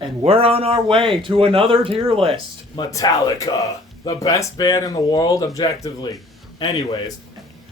And we're on our way to another tier list. Metallica, the best band in the world, objectively. Anyways,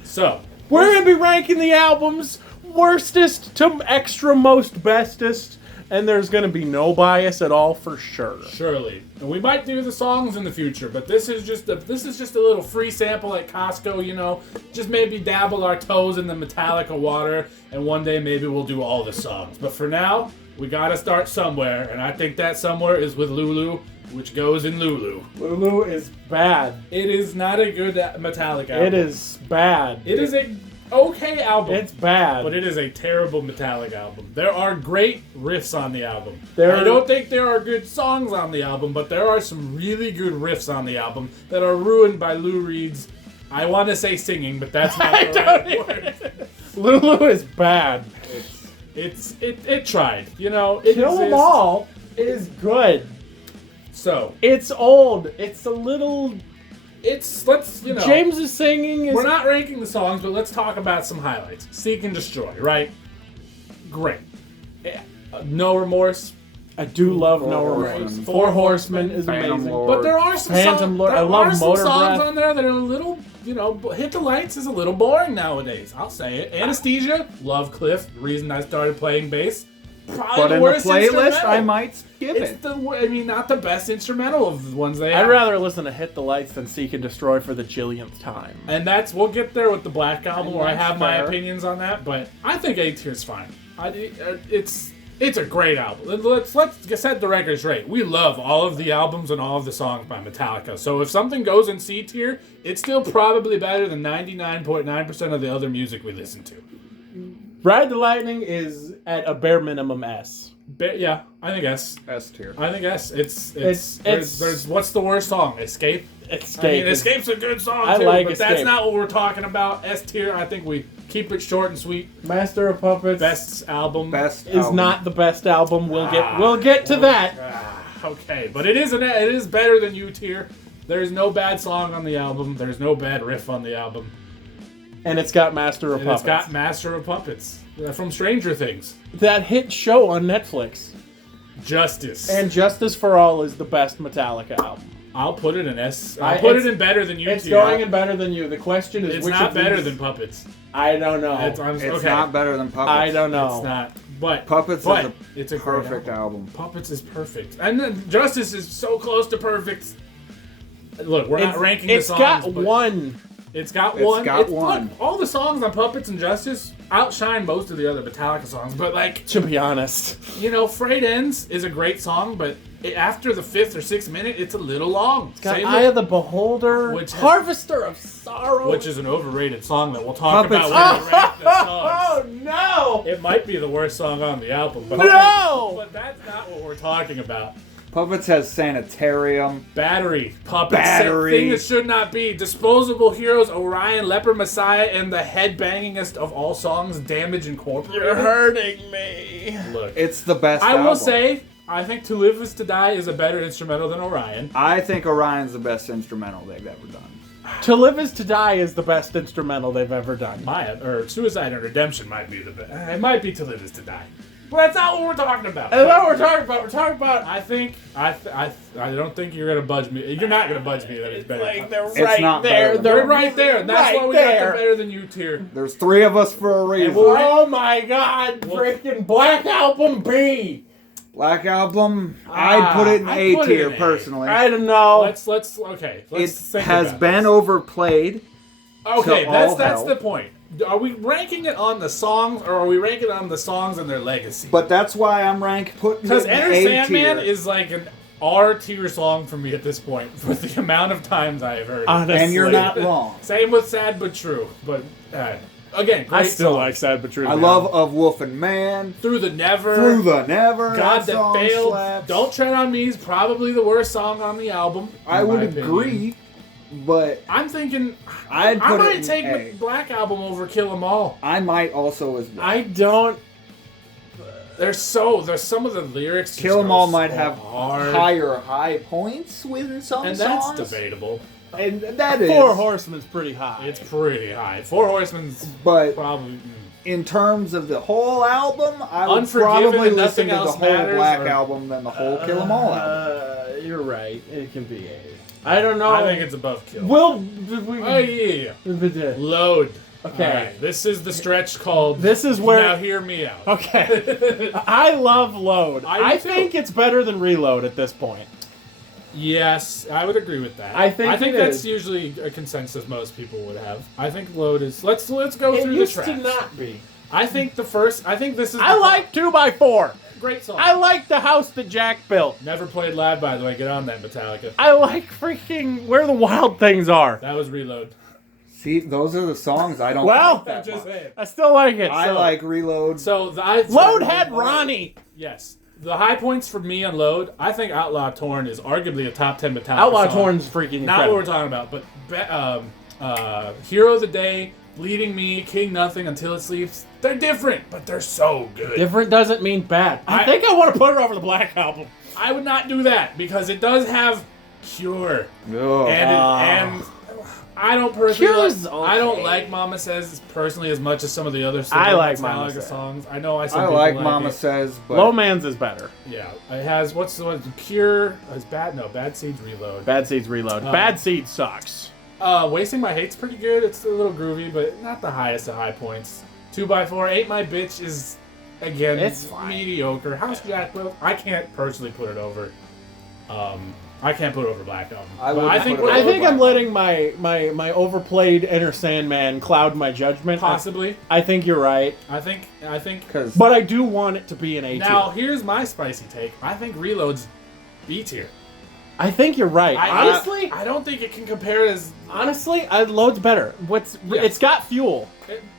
so we're going to be ranking the albums worstest to extra most bestest, and there's going to be no bias at all for sure. Surely. And we might do the songs in the future, but this is just a little free sample at Costco, you know. Just maybe dabble our toes in the Metallica water, and one day maybe we'll do all the songs. But for now, we gotta start somewhere, and I think that somewhere is with Lulu, which goes in Lulu. Lulu is bad. It is not a good Metallica album. It is bad. It is a okay album. It's bad. But it is a terrible Metallica album. There are great riffs on the album. There I don't think there are good songs on the album, but there are some really good riffs on the album that are ruined by Lou Reed's, I want to say singing, but that's not the right word. Lulu is bad. It tried, you know. It Kill 'Em All is good. So it's old. It's a little. Let's you know. James is singing. We're not ranking the songs, but let's talk about some highlights. Seek and Destroy, right? Great. No Remorse. I do love No Remorse. Four Horsemen is amazing. But there are some Phantom Lord. I love Motor songs Breath on there that are a little, you know, Hit the Lights is a little boring nowadays. I'll say it. Anesthesia, love Cliff. The reason I started playing bass. Probably but the in worst the playlist, instrumental. I might skip it. Not the best instrumental of the ones they have. I'd rather listen to Hit the Lights than Seek and Destroy for the jillionth time. And we'll get there with the Black Album, where I have my fair. opinions on that. But I think A Tier's fine. It's a great album. Let's set the record straight. We love all of the albums and all of the songs by Metallica. So if something goes in C tier, it's still probably better than 99.9% of the other music we listen to. Ride the Lightning is at a bare minimum S. Yeah, I think S. S tier. I think S. There's what's the worst song? Escape? Escape. I mean, Escape's a good song I too, like but Escape. that's not what we're talking about. S tier, I think we keep it short and sweet. Master of Puppets Best album. is not the best album. We'll get to that. Okay, but it is better than U tier. There's no bad song on the album. There's no bad riff on the album. And it's got Master of Puppets. It's got Master of Puppets from Stranger Things. That hit show on Netflix. Justice. And Justice for All is the best Metallica album. I'll put it in S. I'll put it in better than U tier. It's going in better than you. The question is, it's which not of better these- than Puppets. I don't know. It's okay. not better than Puppets. I don't know. It's not. But Puppets it's a a great perfect album. Puppets is perfect. And then Justice is so close to perfect. Look, we're not ranking the songs. It's got one. It's got one. One. Look, all the songs on Puppets and Justice outshine most of the other Metallica songs. But, like, To be honest. you know, Frayed Ends is a great song, but after the 5th or 6th minute, it's a little long. It's got Eye of the Beholder. Harvester of Sorrow. Which is an overrated song that we'll talk Puppets. about when we rank the Oh, songs. no! It might be the worst song on the album. But No! But that's not what we're talking about. Puppets has Sanitarium. Battery, Puppets, Battery. Thing That Should Not Be, Disposable Heroes, Orion, Leper Messiah, and the headbangingest of all songs, Damage Incorporated. You're hurting me. Look, It's the best I album. will say, I think To Live Is To Die is a better instrumental than Orion. I think Orion's the best instrumental they've ever done. To Live Is To Die is the best instrumental they've ever done. Suicide and Redemption might be the best. It might be To Live Is To Die. But that's not what we're talking about. That's not what we're talking about. We're talking about. I don't think you're gonna budge me. You're not gonna budge me that it's better. Like they're It's right not there. better. They're right there. And that's right why we there. got the better than you tier. There's 3 of us for a reason. Oh my God! Freaking Black Album B. Black Album, I'd put it in I'd A put it tier in A. personally. I don't know. Let's It think has about been this. overplayed. Okay, to that's all hell. the point. Are we ranking it on the songs, or are we ranking it on the songs and their legacy? But that's why I'm putting it Because in Enter A Sandman tier. is like an R tier song for me at this point, for the amount of times I have heard it. Honestly. And you're not wrong. Same with Sad But True, but again, great I still songs. like Sad But True. I love Of Wolf and Man. Through the Never. Through the Never. God that That song Failed. slaps. Don't Tread on Me is probably the worst song on the album. I in would my opinion. agree, but I'm thinking I'd I put might it in take A. Black Album over Kill 'Em All. I might also as well. I don't. There's some of the lyrics. just Kill 'Em go All might so have hard. higher high points with some and songs. that's debatable. And that is. Four Horsemen's pretty high. It's pretty high. Four Horsemen's But probably. in terms of the whole album, I would Unforgiven probably and listen Nothing to the Else whole Matters, Black or- Album than the whole Kill 'Em All album. You're right. It can be A. I don't know. I think it's above Kill. Will. Oh yeah. Load. Okay. All right, this is the stretch called. This is where. Now hear me out. Okay. I love Load. I do I think it's better than Reload at this point. Yes, I would agree with that. I think it that's is. usually a consensus most people would have. I think Load is. Let's go It through the used tracks. to not be. I think this is. I the like 2x4. great song. I like the house that Jack built. Never played live, by the way. Get on that, Metallica. I like freaking Where the Wild Things Are. That was Reload. See, those are the songs I don't Well, like that Just much. saying. I still like it. I so. like Reload. So Load had Ronnie. Yes. The high points for me on Load, I think Outlaw Torn is arguably a top 10 Metallica Outlaw song. Torn's freaking Not what incredible. we're talking about, but Hero of the Day, Bleeding Me, King Nothing, Until It Sleeps, they're different, but they're so good. Different doesn't mean bad. I think I want to put it over the Black Album. I would not do that because it does have Cure. Ugh. And I don't personally Cure's I don't okay. like Mama Says personally as much as some of the other I like Metallica Mama Says. songs. I know I said I people like like Mama it. Says, but Low Man's is better. Yeah, it has what's the one? Cure is bad. No, Bad Seeds Reload. Bad Seeds Reload. Bad Seed sucks. Wasting My Hate's pretty good. It's a little groovy, but not the highest of high points. 2x4, Ain't My Bitch is again It's fine. mediocre. House Jack Will. I can't personally put it over. I can't put it over Black Album. I But would I think put it I over think I'm Black letting my overplayed Enter Sandman cloud my judgment. possibly. I think you're right, I think. because but I do want it to be an A tier. Now here's my spicy take. I think Reload's B tier. I think you're right. Honestly, I don't think it can compare as. Load's better. Yeah. It's got fuel.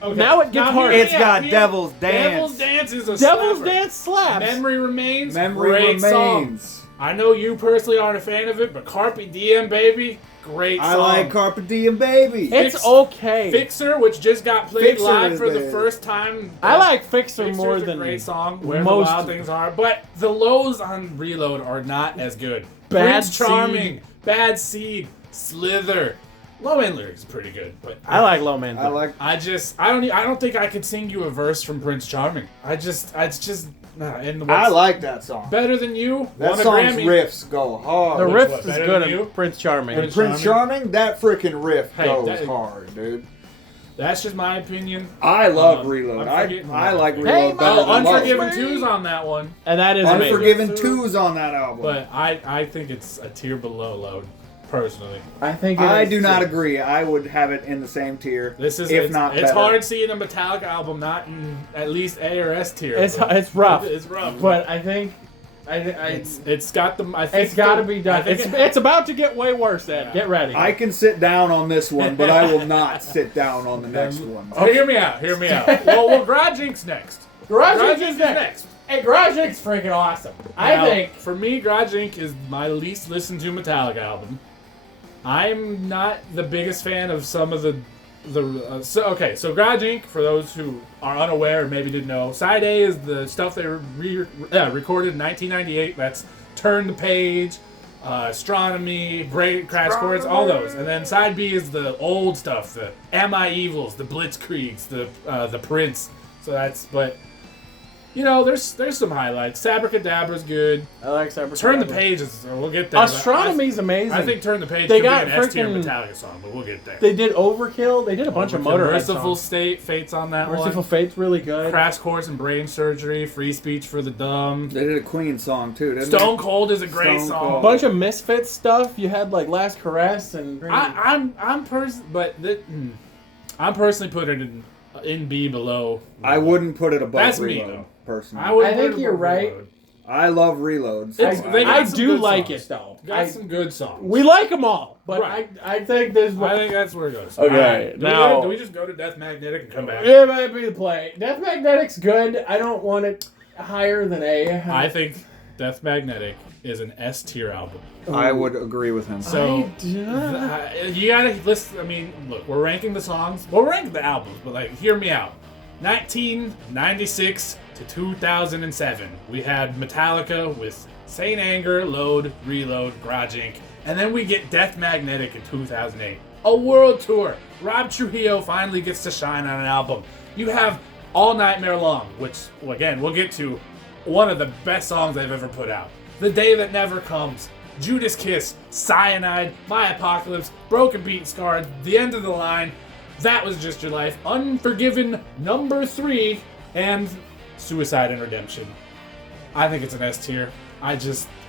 Okay. Now it gets hard. hear It's me got out. Devil's Dance. Devil's Dance is a Devil's slapper. Dance slaps. Memory Remains. Memory great song. Remains. I know you personally aren't a fan of it, but Carpe Diem, baby, great song. I like Carpe Diem, baby. It's okay. Fixer, which just got played Fixer live is for the good. first time. I like Fixer Fixer's more a than great song. Where most the Wild Things Are, but the lows on Reload are not as good. Bad Prince Charming, Bad Seed, Slither. Low End Lyrics is pretty good, but I like Low Man. I like. I don't think I could sing you a verse from Prince Charming. It's just nah. And I like that song. Better Than You. That won a song's Grammy. riffs go hard. The Which riff one, is Better good Than You? in Prince Charming. And Prince Charming, that freaking riff Hey, goes that- hard, dude. That's just my opinion. I love Reload. Unforgiven- I like Hey, Reload better Mama, than Low. Unforgiven 2's on that one, And that is amazing. Unforgiven 2's on that album. but I think it's a tier below Load, personally. I think I is do not too. agree. I would have it in the same tier. This is if it's, not it's better. hard seeing a Metallica album not in at least A or S tier. It's but rough. It's rough, But I think it's got the. I think it's got to the- be I done. think It's about to get way worse. Ed, Yeah. get ready. I can sit down on this one, but I will not sit down on the next one. So hear me out. Hear me out. well, Garage Inc.'s next. Garage Garage Inc. Inc. is next. Hey, Garage Inc.'s freaking awesome. I Now, think. for me, Garage Inc. is my least listened to Metallica album. I'm not the biggest fan of some of the so Garage Inc. For those who are unaware or maybe didn't know, side A is the stuff they recorded in 1998. That's Turn the Page, Astronomy, Great Crash Course, all those. And then side B is the old stuff, the Am I Evils, the Blitzkriegs, the Prince. So that's you know, there's some highlights. Sabracadabra's good. I like Cyber. Turn the Page is we'll get there. but Astronomy's amazing. I think Turn the Page They could be got an S tier freaking- Metallica song, but we'll get there. they did Overkill. They did a bunch of Motorhead Merciful songs. State, Fate's on that Merciful one. Fate's really good. Crash Course and Brain Surgery, Free Speech for the Dumb. They did a Queen song too, didn't Stone Cold is a great Stone song. Cold. Bunch of Misfits stuff. You had like Last Caress and. I'm personally putting it in B below. they? I wouldn't put it above That's me, Reload, though. personally. wouldn't I think put it you're above right. Reload. I love Reloads. It's- so they got I some do good like songs. it though. Got some good songs. We like them all, but Right. I think there's. I think that's where it goes. Okay, Alright, now- do we just go to Death Magnetic and come back? It might be the play. Death Magnetic's good. I don't want it higher than A. I think Death Magnetic is an S tier album. I would agree with him. So you gotta listen. I mean, look, we're ranking the songs. Well, we're ranking the albums, but like, hear me out. 1996 to 2007, we had Metallica with Saint Anger, Load, Reload, Garage Inc., and then we get Death Magnetic in 2008. A world tour. Rob Trujillo finally gets to shine on an album. You have All Nightmare Long, which, again, we'll get to, one of the best songs they've ever put out. The Day That Never Comes, Judas Kiss, Cyanide, My Apocalypse, Broken Beat and Scarred, The End of the Line, That Was Just Your Life, Unforgiven number 3, and Suicide and Redemption. I think it's an S tier.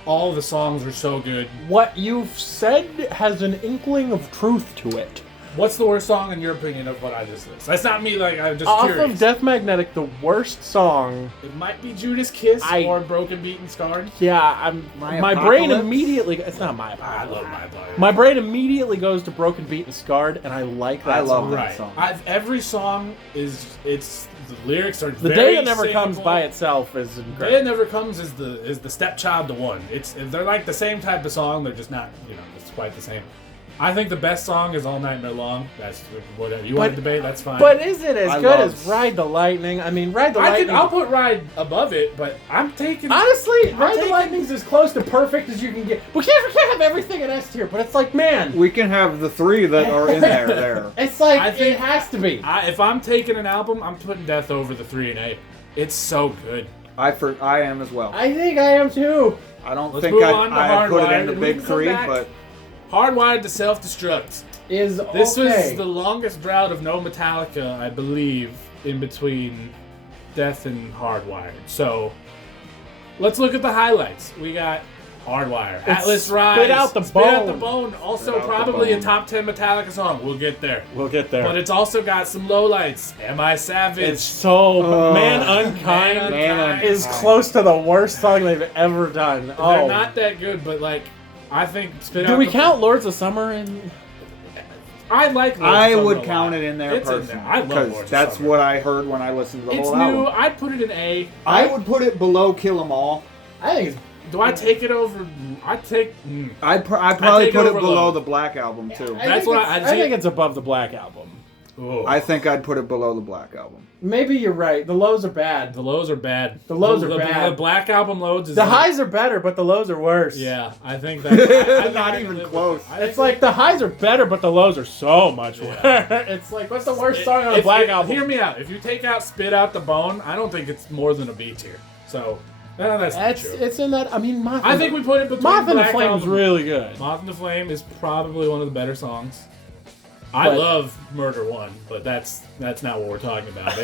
All the songs are so good. What you've said has an inkling of truth to it. What's the worst song in your opinion of what I just listed? That's not me, I'm just Off curious. of Death Magnetic, the worst song. It might be Judas Kiss or Broken Beat and Scarred. Yeah, my brain immediately. It's not My I Apocalypse. love My Apocalypse. My brain immediately goes to Broken Beat and Scarred, and I like that I love song. that Right. song. Every song is the lyrics are The very Day That Never singable. Comes by itself is The Day That incredible. Never Comes is the stepchild to one. They're like the same type of song. They're just not it's quite the same. I think the best song is All Nightmare Long. That's whatever you want to debate. That's fine. But is it as I good love- as Ride the Lightning? I mean, Ride the Lightning. I'll put Ride above it, but I'm taking. Honestly, Ride the taking- Lightning's as close to perfect as you can get. We can't have everything in S tier, but it's like, man, We can have the 3 that are in there. it's like I think- it has to be. If I'm taking an album, I'm putting Death over the 3 and 8. It's so good. I am as well. I think I am too. I don't Let's think move on to I put it Hardwired, in the and we big can come 3, back. but Hardwired to Self-Destruct. Is This okay. was the longest drought of no Metallica, I believe, in between Death and Hardwired. So, let's look at the highlights. We got Hardwired, Atlas Rise, Spit Out the Spit Out Bone. the Bone. Also, Spit Out the probably a Bone. top 10 Metallica song. We'll get there. We'll get there. But it's also got some lowlights. Am I Savage? It's so Man Unkind Man is Unkind. close to the worst song they've ever done. They're Oh, not that good, but I think Spit do Out we the count Lords of Summer in? I like Lords I of Summer would a count lot. it in there It's personally I love because Lords of that's Summer. what I heard when I listened to the It's whole new. album. I'd put it in A. I would put it below Kill 'Em All. I think it's Do I take it over? I take. I'd probably take put it over below Low. the Black Album too. That's what I think it's above the Black Album. Oh. I think I'd put it below the Black Album. Maybe you're right. The lows are bad. The lows are bad. The lows are bad. The Black Album loads is The like- highs are better, but the lows are worse. Yeah, I think that. I think Not I can even live with close. it. I It's think like the highs are better, but the lows are so much worse. Yeah. It's like, what's the worst song on the if- Black if- Album? Hear me out. If you take out Spit Out the Bone, I don't think it's more than a B tier. So that's not true. It's in that. I mean, Moth. I think we put it between Moth and the Black Flame is Album. really good. Moth and the Flame is probably one of the better songs. I But- love Murder One, but that's not what we're talking about.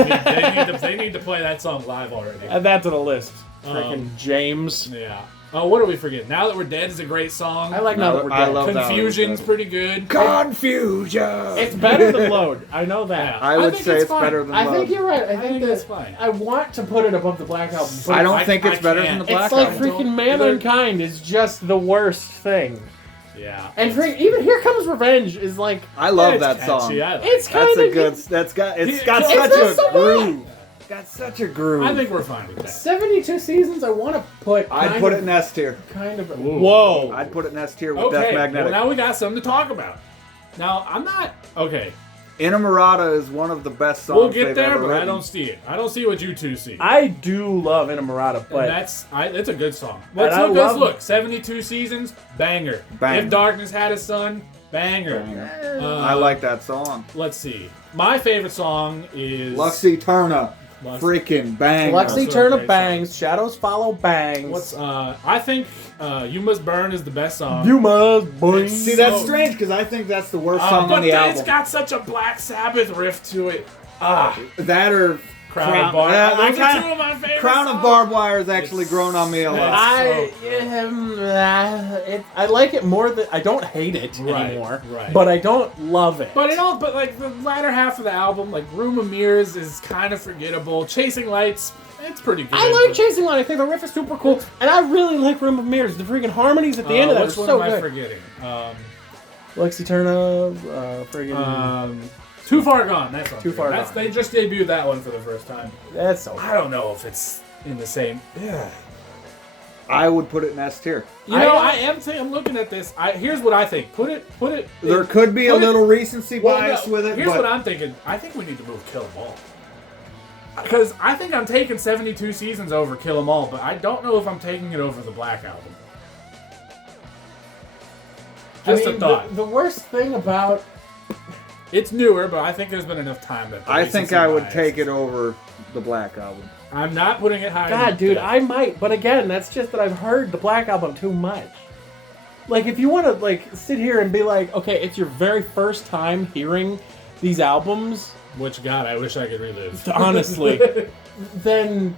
They need to play that song live already. Add that to the list. Freaking James. Yeah. Oh, what are we forgetting? Now That We're Dead is a great song. I like Now That We're I Dead. love that. Confusion's pretty good. Confusion. It's better than Load. I know that. Yeah. I would think say it's it's fine. better than I Love. think you're right. I think think that's it's fine. I want to put it above the Black Album. But I don't I- think it's I better can't. than the Black It's like Album. freaking Man Either- Unkind is just the worst thing. Yeah. And even Here Comes Revenge is like I love It's that catchy. song. I like it's it. kind That's a of good. It's got It's such not a so groove. Got such a groove. I think we're fine with that. 72 seasons. I want to put. I'd put it in S tier. kind of. Ooh. Whoa. I'd put it in S tier with Death Okay. Well, Magnetic. now we got something to talk about. Now I'm not okay. Inamorata is one of the best songs We'll get they've there, ever but I written. don't see it. I don't see what you two see. I do love Inamorata, And but it's a good song. And I Let's love- look. 72 seasons, banger. Banger. If Darkness Had a Son, banger. Banger. Uh, I like that song. Let's see. My favorite song is Luxie Turner. Lux- Freaking bang. Lexi Also a Turner great bangs, Shadows Follow bangs. What's I think You Must Burn is the best song. You must bring. See, that's So- strange because I think that's the worst Uh, song but on the it's album. got such a Black Sabbath riff to it. Ah, That or Crown of Barbed Yeah, Wire. I Those are kinda- two of my favorite Crown of songs. Barbed Wire has actually It's- grown on me a lot. I like it more than I don't hate it Right, anymore, right. but I don't love it. But like the latter half of the album, like Room of Mirrors is kind of forgettable. Chasing Lights, it's pretty good. I like but- Chasing Line. I think the riff is super cool, and I really like Room of Mirrors. The freaking harmonies at the end of that are Which one so am I good. forgetting? Lexi Turner, friggin' Too Far Gone. That's one. Too Far That's, Gone. They just debuted that one for the first time. that's so. I don't know if it's in the same. Yeah. I would put it in S tier. You know, I'm looking at this. Here's what I think. Put it. There could be a put it- little recency Well, bias no, with it, Here's but what I'm thinking. I think we need to move Kill 'Em All. Because I think I'm taking 72 seasons over Kill 'Em All, but I don't know if I'm taking it over the Black Album. Just a thought. The worst thing about It's newer, but I think there's been enough time that. the I think recency I would bias take is- it over the Black Album. I'm not putting it higher. God, than dude, Death. I might, but again, that's just that I've heard the Black Album too much. Like, if you want to like sit here and be like, okay, it's your very first time hearing these albums, Which, God, I wish I could relive. honestly, then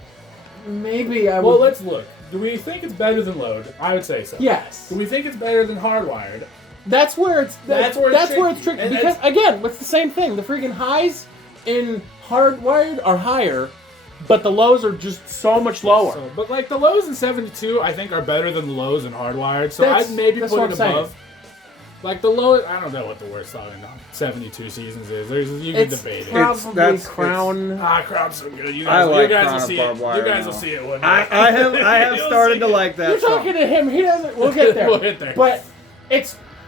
maybe I would. Well, let's look. Do we think it's better than Load? I would say so. Yes, Do we think it's better than Hardwired? that's where it's tricky. And Because again, it's the same thing. The freaking highs in Hardwired are higher, but the lows are just so much lower. So, but like the lows in 72, I think are better than the lows in Hardwired. So That's- I'd maybe that's put what it I'm above. saying. Like the low, I don't know what the worst song in 72 seasons is. You can It's debate it. probably Crown. Crown's so good. You I guys, like you guys Crown will of see Barbed it. Wire You guys will now. see it one day. I have You'll started see to it. like that You're song. talking to him. He doesn't. We'll get there. We'll get there. But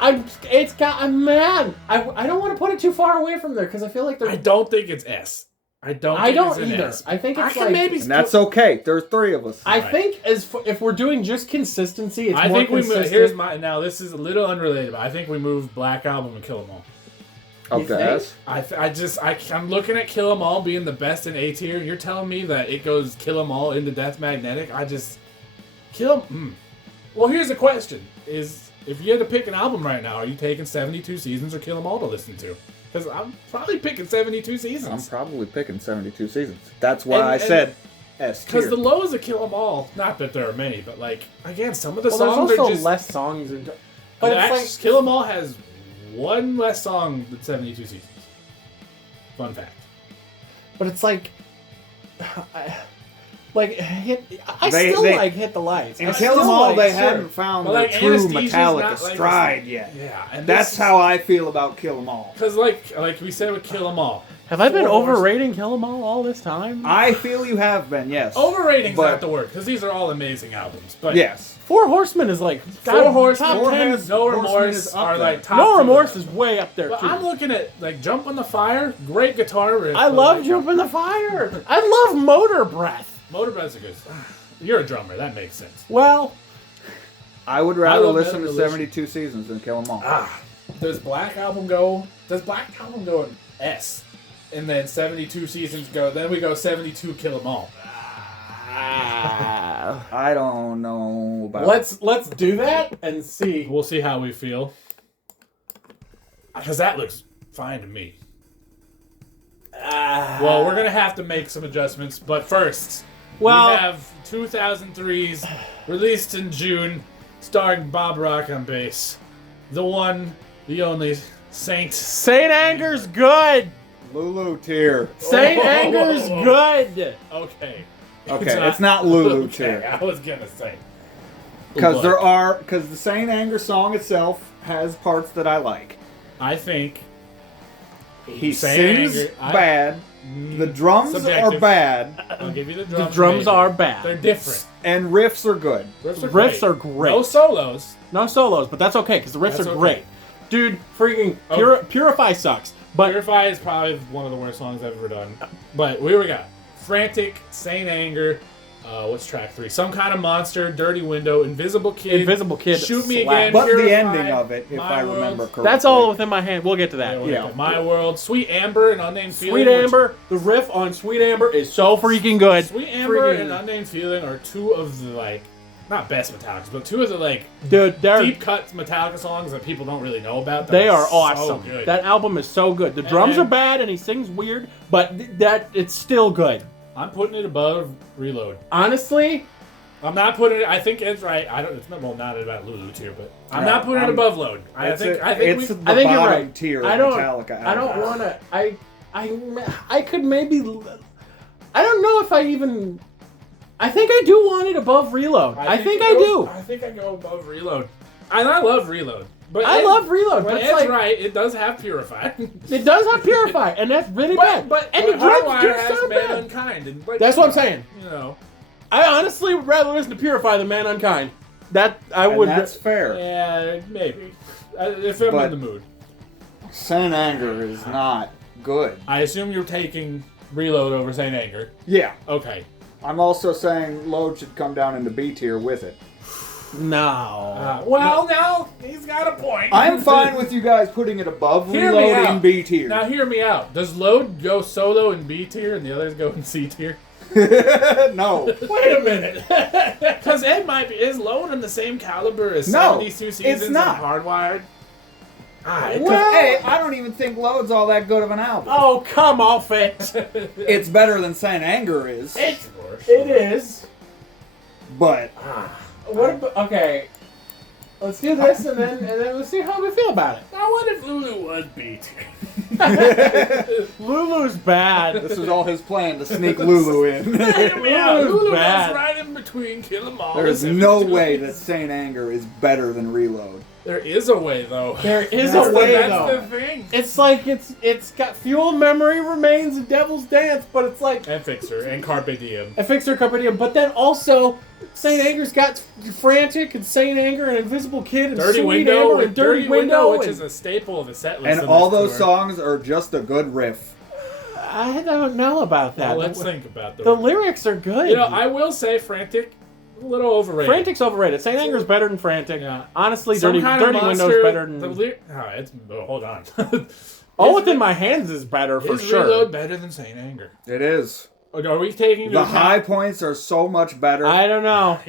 I'm mad. I don't want to put it too far away from there because I feel like I they're. don't think it's S. I don't don't think it's either. an S. I think it's can like. maybe. And that's okay. There's three of us. I Right. think if we're doing just consistency, it's I more think we consistent. move. Here's my. Now this is a little unrelated, but I think we moved Black Album and Kill 'Em All. You Okay. think? I'm looking at Kill 'Em All being the best in A tier. You're telling me that it goes Kill 'Em All into Death Magnetic? Kill 'Em. Well, here's the question: is if you had to pick an album right now, are you taking 72 Seasons or Kill 'Em All to listen to? Because I'm probably picking 72 I'm Seasons. probably picking 72 seasons. That's why And- I and- said S tier. Because the lows of Kill 'Em All, not that there are many, but like again, some of the Well, songs there's are also just. less songs. But it's like Kill 'Em All has one less song than 72 Seasons. Fun fact. But it's like, hit. I They- still they- like Hit the Lights. I Until still them all, like, they sure. hadn't found But, the like, true Anesthesia's Metallica not, like, stride yet. Yeah, and That's how I feel about Kill 'Em All. Because like we said with Kill 'Em All, Have I been Four Horse- overrating Kill 'Em All this time? I feel you have been, yes. overrating's But- not the word because these are all amazing albums. But Yes. Four Horsemen is like Four Horsemen, top Four 10. Horse- No Horsemen Remorse is up are there. like top. No two. Remorse is way up there But too. I'm looking at like Jump on the Fire, great guitar riff. I but, love like, Jump in the Fire. I love Motor Breath. Motor Breath's a good. You're a drummer, that makes sense. Well, I would I rather love listen to Metal 72 seasons than Kill 'Em All. Does Black Album go in S? And then 72 Seasons go. Then we go 72 Kill 'Em All. I don't know about let's do that and see. We'll see how we feel. Because that looks fine to me. Well, we're gonna have to make some adjustments, but first, Well- we have 2003's released in June, starring Bob Rock on bass, the one, the only Saint. Saint Anger's good. Lulu tier. Saint Oh. Anger's good. Okay. Okay, it's not Lulu okay, tier. I was gonna say. Because Look, the Saint Anger song itself has parts that I like. I think He Saint sings Anger- bad. The drums Subjective. are bad, I'll give you the The drums. drums maybe. are bad. They're different. and riffs are good. Riffs are great. No solos. No solos, but that's okay because the riffs That's are okay. great. Dude, freaking Purify sucks. But Purify is probably one of the worst songs I've ever done. But here we got Frantic, Saint Anger. What's track 3? Some Kind of Monster, Dirty Window, Invisible Kid. Invisible Kid Shoot Me slaps. Again. But the Purify, ending of it, if My I World. remember correctly. that's all within my hand. We'll get to that. Yeah. My World, Sweet Amber, and Unnamed Feeling. Sweet Amber, the riff on Sweet Amber is so freaking good. Sweet Amber Freaking- and Unnamed Feeling are two of the like, not best Metallica, but two of the like Dude, they're deep cut Metallica songs that people don't really know about. that they are so awesome. good. That album is so good. The drums then- are bad and he sings weird, but that it's still good. I'm putting it above Reload. Honestly, I'm not putting it. I think it's right. I don't. It's not well, not about Lulu tier, but I'm No, not putting it I'm- above Load. I think. it's I think the I think you're bottom right. tier I don't. Metallica I don't album. want to. I could maybe. I don't know if I even. I think I do want it above Reload. I think I do. I think I go above Reload. And I love Reload. But I love Reload, But but it's Ed's like right. It does have Purify. it does have Purify, and that's really bad. And the drums Hardwire do has sound Man bad. Unkind. And like, That's what I'm saying. You know. I honestly would rather listen to Purify than Man Unkind. That I And would. that's fair. Yeah, maybe. If I'm But- in the mood. Saint Anger is not good. I assume you're taking Reload over Saint Anger. Yeah. Okay. I'm also saying Load should come down into B tier with it. No. Well, no, he's got a point. I'm fine with you guys putting it above Hear me Reload out. in B tier. Now hear me out. Does Load go solo in B tier and the others go in C tier? No. Wait a minute. Because Ed might be. Is Load in the same caliber as No, 72 Seasons it's not. and Hardwired? Because I don't even think Load's all that good of an album. Oh, come off it. It's better than Saint Anger is, It is. but What about, okay. Let's do this and then we'll see how we feel about it. Now what if Lulu was B tier? Lulu's bad. this was all his plan to sneak Lulu in. Lulu bad. was right in between Kill 'Em All. There is and no 72 way Seasons. that Saint Anger is better than Reload. There is a way, though. There is That's a way that's though. the thing. It's like it's got Fuel, Memory Remains, and Devil's Dance, but it's like And Fixer and Carpe Diem. a Fixer Company, but then also Saint Anger's got Frantic and Saint Anger and Invisible Kid and Dirty Sweet Window, Amber and Dirty Window, which and is a staple of the set list. And on all this those tour. songs are just a good riff. I don't know about that. Well, let's think about The lyrics are good. You know, I will say Frantic, a little overrated. Frantic's overrated. Saint Anger's better than Frantic. Yeah. Honestly, Some Dirty kind of Window's monster, better than. hold on. All Within My Hands is better for Is sure. Reload better than Saint Anger? It is. Are we taking into The account, high points are so much better, I don't know.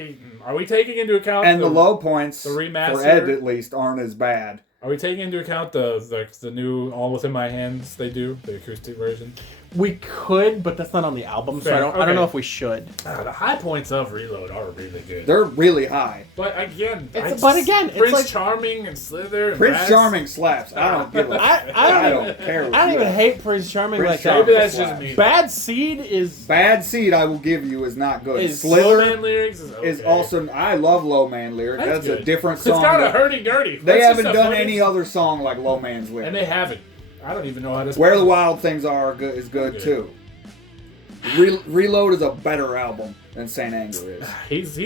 Are we taking into account and the low points, the remaster- for Ed at least, aren't as bad. Are we taking into account the new All Within My Hands they do, the acoustic version? We could, but that's not on the album, so Fair. I don't Okay. know if we should. The high points of Reload are really good. They're really high. But again, it's Prince like- Charming and Slither and Prince Raz- Charming slaps. I don't give a I don't care. what I don't you even like. hate Prince Charming Prince like Charming. Maybe that. that's just me. Bad Seed is Bad Seed, I will give you, is not good. Is Low Slither Man lyrics is okay. is also. I love Low Man Lyric. That's a good. different It's song. got a that- hurdy-gurdy. They That's haven't just a done funny- any other song like Low Man's Lyric. And they haven't. I don't even know how to. Where the Wild Things Are good, is good Good. too. Reload is a better album than Saint Anger is.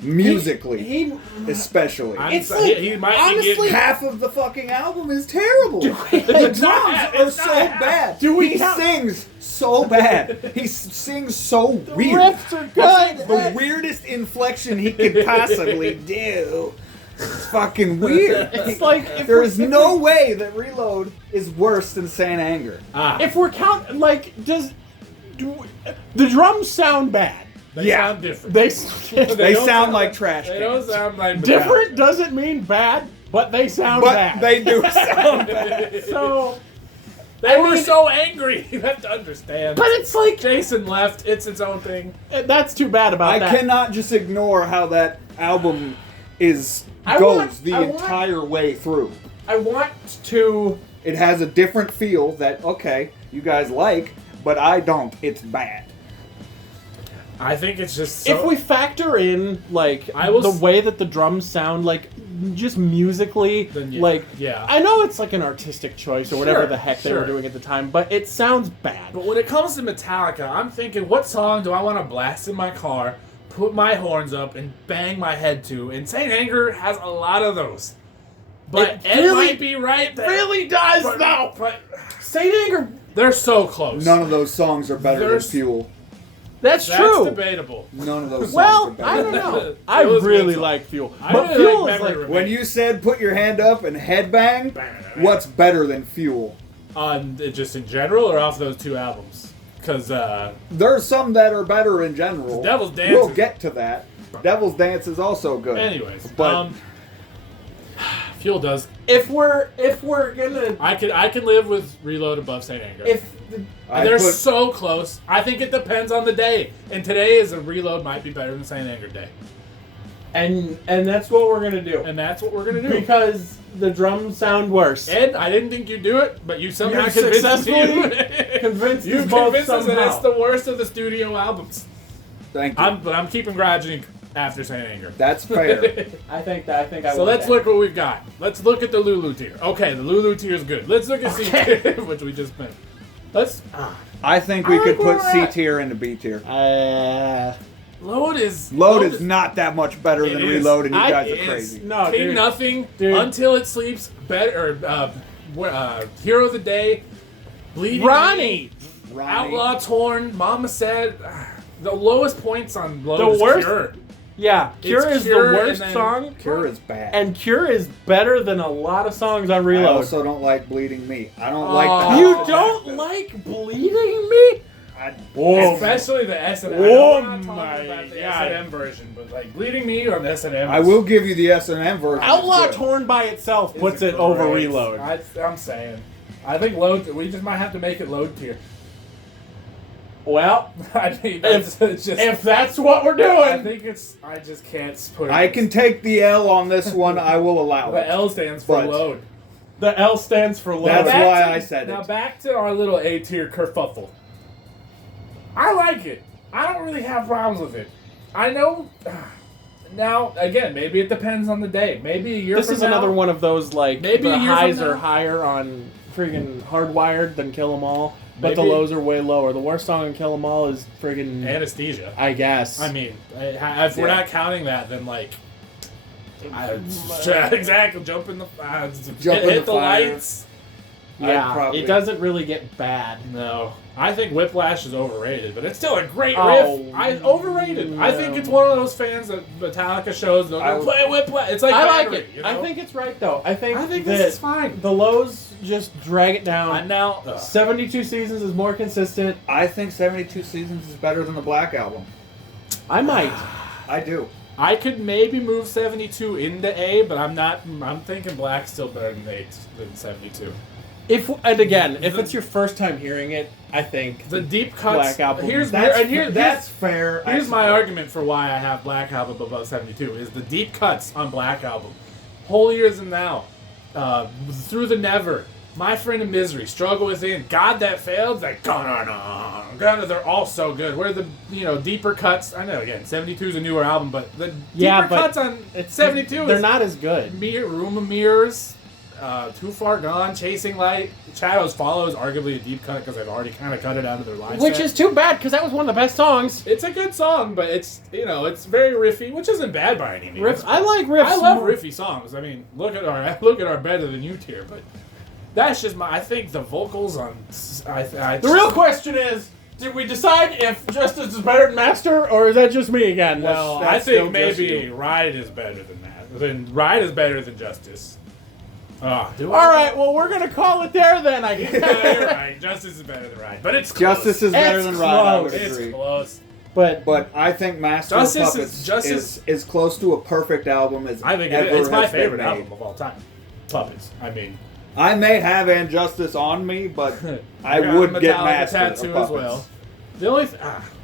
Musically, he especially. It's like, he might honestly- be Half of the fucking album is terrible. The It's drums not- are it's so not half. bad. Do we He count- sings so bad. He sings so weird. riffs are good. The weirdest inflection he could possibly do. It's fucking weird. It's like if There we're- is if no we're- way that Reload is worse than Saint Anger. If we're the drums sound bad? They Yeah. sound different. They They don't sound like trash They don't cans. sound like different doesn't mean bad, but they sound But bad. they do sound bad. So, They were so angry. You have to understand. but it's like Jason left. It's its own thing. that's too bad about I that. cannot just ignore how that album goes I want- entire way through. I want to. It has a different feel that, okay, you guys like, but I don't. It's bad. I think it's just so, If we factor in like I will the s- way that the drums sound, like just musically, Then yeah. like Yeah. I know it's like an artistic choice or whatever Sure, the heck they were sure. doing at the time, but it sounds bad. But when it comes to Metallica, I'm thinking, what song do I want to blast in my car, put my horns up, and bang my head to? And Saint Anger has a lot of those. But It Ed really- might be right. That, really does but, though. But Saint Anger, they're so close. None of those songs are better There's- than Fuel. that's That's true. debatable. None of those songs are Well, better. I don't know. I Fuel is a really good like Fuel, I but really Fuel like is Memory like Remains. When you said put your hand up and headbang, what's better than Fuel? On just in general, or off those two albums? Because There's some that are better in general. Devil's Dance We'll is- get to that. Devil's Dance is also good. anyways, But- Fuel does. if we're gonna I can live with Reload above Saint Anger. They're put- so close. I think it depends on the day. And today is a Reload might be better than Saint Anger day. and that's what we're gonna do And that's what we're gonna do. because the drums sound worse. Ed, I didn't think you'd do it, but you somehow You convinced successfully me. convinced You us both convinced us that somehow. it's the worst of the studio albums. Thank you. But I'm keeping Grudging after Saint Anger. That's fair. I think I So want let's that. look what we've got. Let's look at the Lulu tier. Okay, the Lulu tier is good. Let's look at C tier, which we just spent. Let's. I think we I could like where put we're C at. tier into B tier. Load is. Load is not that much better It than is. Reload, and you guys it are is. crazy. No, King dude. Nothing, Dude. Until It Sleeps, better. Hero of the Day, Bleeding Ronnie. Ronnie. Outlaw Torn, Mama Said. The lowest points on Load The is worst- Cure. Yeah, Cure is the worst and then song. Cure is bad. And Cure is better than a lot of songs on I Reload. also don't like Bleeding Me. I don't like the You don't like Bleeding Me? Especially the S&M. Oh I'm not my talking about the God. S&M version, but like Bleeding Me or the S&M. I will give you the S&M version. Outlaw It's good. Torn by itself It's puts it great. over Reload. I'm saying. I think load. We just might have to make it load tier. Well, I mean, if that's what we're I doing. think it's. I just can't put it. I can take the L on this one. I will allow The it. L stands for But- load. The L stands for load. That's Back why to- I said Now it. back to our little A tier kerfuffle. I like it. I don't really have problems with it. I know. Now again, maybe it depends on the day. Maybe a year This from is now, another one of those, like, Maybe the a year from highs now. are higher on friggin' Hardwired than Kill 'Em All, but the Maybe. lows are way lower. The worst song on Kill 'Em All is friggin' Anesthesia. I guess. I mean, if we're Yeah. not counting that, then like. Exactly. Jump in the Jump in hit the the fire. lights. yeah, probably- it doesn't really get bad. No, I think Whiplash is overrated, but it's still a great Oh, riff. Overrated. I think it's one of those fans that Metallica shows. They'll I- play Whiplash. It's like I like Battery, it. You know? I think it's right though. I think this that is fine. the lows just drag it down. And now, 72 Seasons is more consistent. I think 72 Seasons is better than the Black Album. I might. I do. I could maybe move 72 into A, but I'm not. I'm thinking Black's still better than 72. If it's your first time hearing it, I think The deep cuts. Black Album. Here's That's fair. Here's my argument for why I have Black Album above 72 is the deep cuts on Black Album. Holier Than Thou, Through the Never, My Friend in Misery, Struggle Within, God That Failed, like they're all so good. Where the deeper cuts, I know again 72 is a newer album, but the deeper cuts on 72 they're is not as good. Room of Mirrors, Too Far Gone, Chasing Light, Shadows Follow is arguably a deep cut because I've already kind of cut it out of their live Which set. is too bad because that was one of the best songs. It's a good song, but it's it's very riffy, which isn't bad by any means. I like riffs. I love riffy songs. I mean, look at our Better Than You tier, but that's just I think the vocals on. The real question is, did we decide if Justice is better than Master, or is that just me again? Well, That's I think still just maybe you. Ride is better than that. Ride is better than Justice. Do I? All right, well, we're gonna call it there then. I Yeah, guess. you're right. Justice is better than Ride, but it's close. Justice is better It's than Ride. I would close. It's agree. close. But I think Master Justice of is- Puppets Justice- is close to a perfect album as I think ever it's my has been favorite made. album of all time. Puppets. I mean, I may have Injustice on me, but I got would a get Metallica Master of tattoo Puppets. as well. The only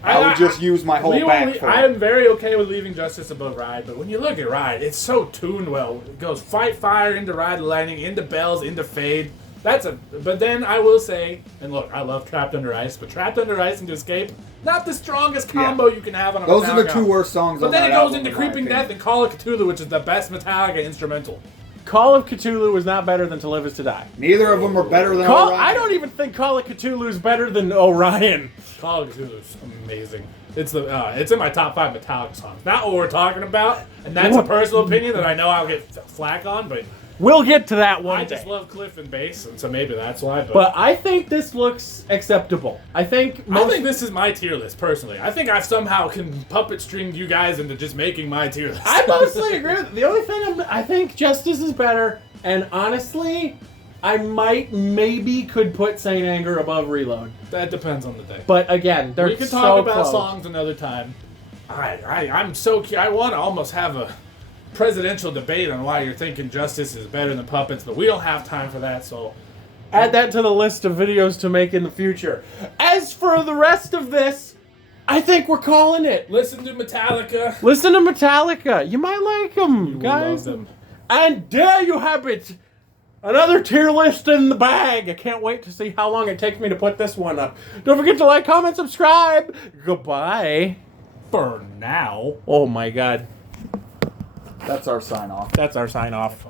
I would just use my whole back for I it. am very okay with leaving Justice above Ride, but when you look at Ride, it's so tuned well. It goes Fight Fire into Ride the Lightning, into Bells, into Fade. But then I will say, and look, I love Trapped Under Ice, but Trapped Under Ice into Escape, not the strongest combo you can have on a Those are the Metallica two album. worst songs But on then that it goes album, into in my Creeping opinion. Death and Call of Cthulhu, which is the best Metallica instrumental. Call of Cthulhu is not better than To Live Is to Die. Neither of them are better than Call, Orion. I don't even think Call of Cthulhu is better than Orion. Call of Cthulhu is amazing. It's in my top 5 Metallica songs. Not what we're talking about, and that's a personal opinion that I know I'll get flack on, but We'll get to that one I day. just love Cliff and bass, and so maybe that's why. But I think this looks acceptable. I think this is my tier list personally. I think I've somehow can puppet stringed you guys into just making my tier list. I mostly agree with it. The only thing I think Justice is better, and honestly, I maybe could put Saint Anger above Reload. That depends on the day. But again, they're We can so talk about close. songs another time. I'm so curious. I want to almost have a presidential debate on why you're thinking Justice is better than Puppets, but we don't have time for that, so Add that to the list of videos to make in the future. As for the rest of this, I think we're calling it. listen to Metallica. Listen to Metallica. You might like them, You will guys. love them. And there you have it. Another tier list in the bag. I can't wait to see how long it takes me to put this one up. Don't forget to like, comment, subscribe. Goodbye. For now. Oh my God. That's our sign off. That's our sign off.